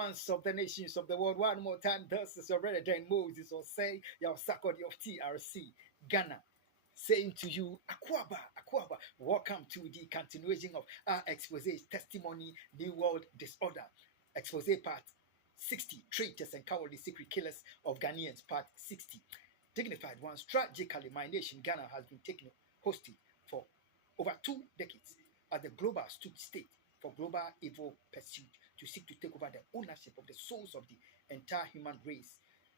ones of the nations of the world. One more time, this is your brother Dan Moses, or say your Sakodi of TRC, Ghana, saying to you, Akwaba, Akwaba, welcome to the continuation of our expose, testimony, New World Disorder, expose part 60, traitors and cowardly secret killers of Ghanaians, part 60. Dignified ones, tragically, my nation, Ghana, has been taken hostage for over 2 decades as the global state for global evil pursuit to seek to take over the ownership of the souls of the entire human race.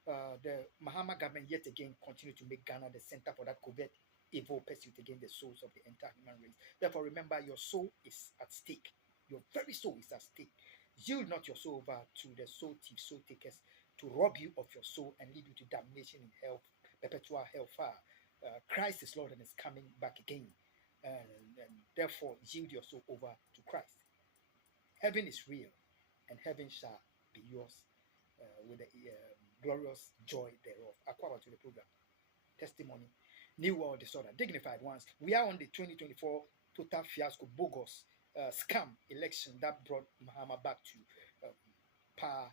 The Mahama government yet again continue to make Ghana the center for that covert evil pursuit against the souls of the entire human race. Therefore, remember, your soul is at stake. Your very soul is at stake. Yield not your soul over to the soul thieves, soul takers, to rob you of your soul and lead you to damnation in hell, perpetual hellfire. Christ is Lord and is coming back again. And therefore, yield your soul over to Christ. Heaven is real, and heaven shall be yours with the glorious joy thereof. Aqua to the program. Testimony. New World Disorder. Dignified ones. We are on the 2024 total fiasco, bogus scam election that brought Mahama back to power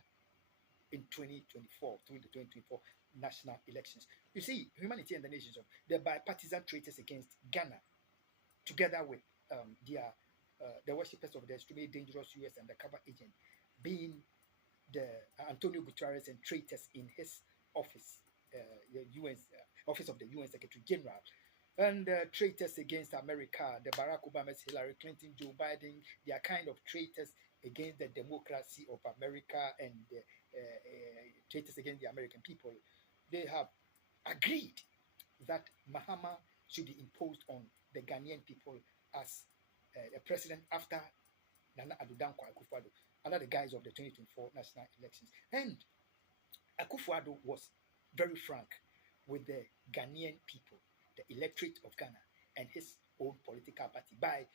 in 2024, through the 2024 national elections. You see, humanity and the nations of the bipartisan traitors against Ghana, together with the worshippers of the extremely dangerous US undercover agent, being the Antonio Guterres and traitors in his office, the UN office of the UN Secretary General, and traitors against America, the Barack Obama's, Hillary Clinton, Joe Biden. They are kind of traitors against the democracy of America and traitors against the American people. They have agreed that Mahama should be imposed on the Ghanaian people as a president after Nana Addo Dankwa Akufo-Addo, under the guise of the 2024 national elections. And Akufo-Addo was very frank with the Ghanaian people, the electorate of Ghana, and his own political party by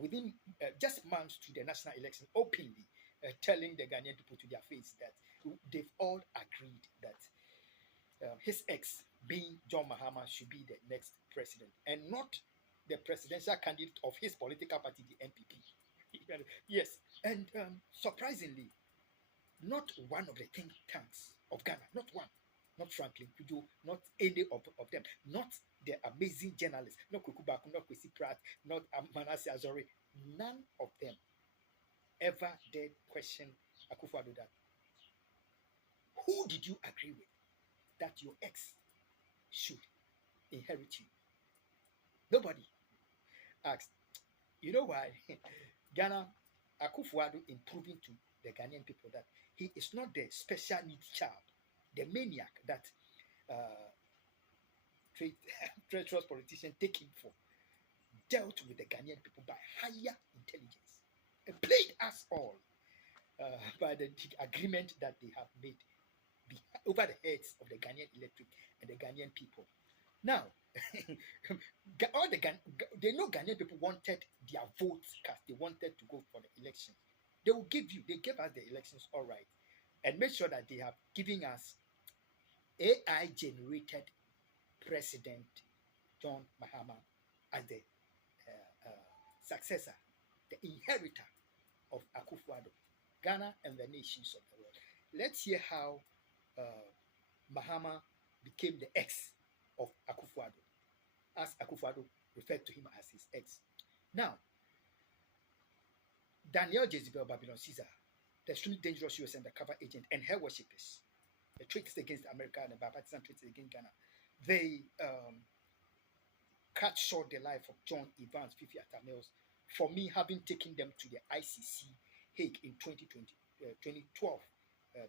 within just months to the national election, openly telling the Ghanaian people to their face that they've all agreed that his ex, being John Mahama, should be the next president and not the presidential candidate of his political party, the NPP. Yes, and surprisingly, not one of the think tanks of Ghana, not one, not Franklin Kujo, not any of them, not the amazing journalists, not Kukubaku, not Kwesi Pratt, not Manasseh Azori, none of them ever did question Akufo-Addo that who did you agree with that your ex should inherit you? Nobody asked. You know why? Ghana, Akufo-Addo improving to the Ghanaian people that he is not the special needs child, the maniac that treacherous politicians take him for. Dealt with the Ghanaian people by higher intelligence and played us all by the agreement that they have made over the heads of the Ghanaian electorate and the Ghanaian people. Now, they know Ghanaian people wanted their votes cast. They wanted to go for the election. They will give you. They gave us the elections all right, and make sure that they have given us AI generated President John Mahama as the successor, the inheritor of Akufo-Addo, Ghana and the nations of the world. Let's hear how Mahama became the ex of Akufo-Addo, as Akufo-Addo referred to him as his ex. Now, Daniel Jezebel Babylon Caesar, the extremely dangerous US undercover agent, and her worshippers, the traitors against America and the bipartisan traitors against Ghana, they cut short the life of John Evans Fifi Atta-Mills for me having taken them to the ICC Hague in 2012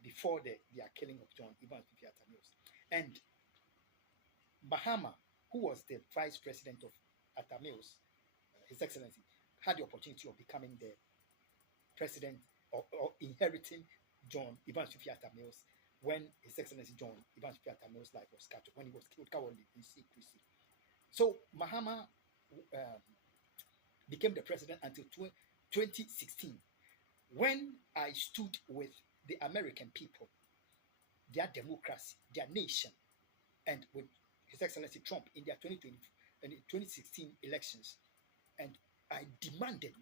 before their killing of John Evans Fifi Atta-Mills. And Mahama, who was the vice president of Atta-Mills, His Excellency, had the opportunity of becoming the president or inheriting John Evans Fifi Atta-Mills when His Excellency John Evans Fifi Atta-Mills' life was captured, when he was killed cowardly in secrecy. So Mahama became the president until 2016, when I stood with the American people, their democracy, their nation, and with His Excellency Trump in their 2016 elections, and we demanded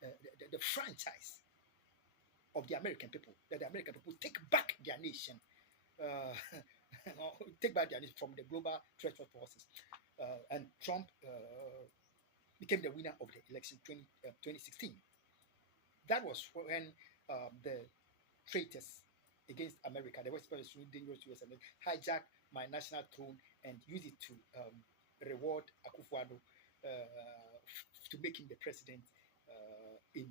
the franchise of the American people, that the American people take back their nation, uh, take back their nation from the global treacherous forces. And Trump became the winner of the election 2016. That was when the traitors against America, the West Palestinian dangerous US, hijacked my national throne and used it to reward Akufo-Addo to make him the president in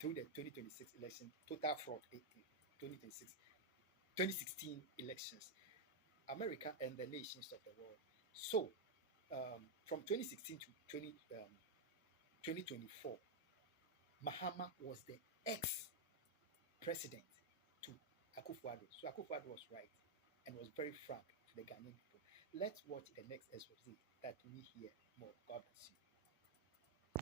through the 2026 election. Total fraud in 2026, 2016 elections. America and the nations of the world. So from 2016 to 2024, Mahama was the ex-president to Akufo-Addo. So Akufo-Addo was right and was very frank to the Ghanaian people. Let's watch the next exposé that we hear more. God bless you.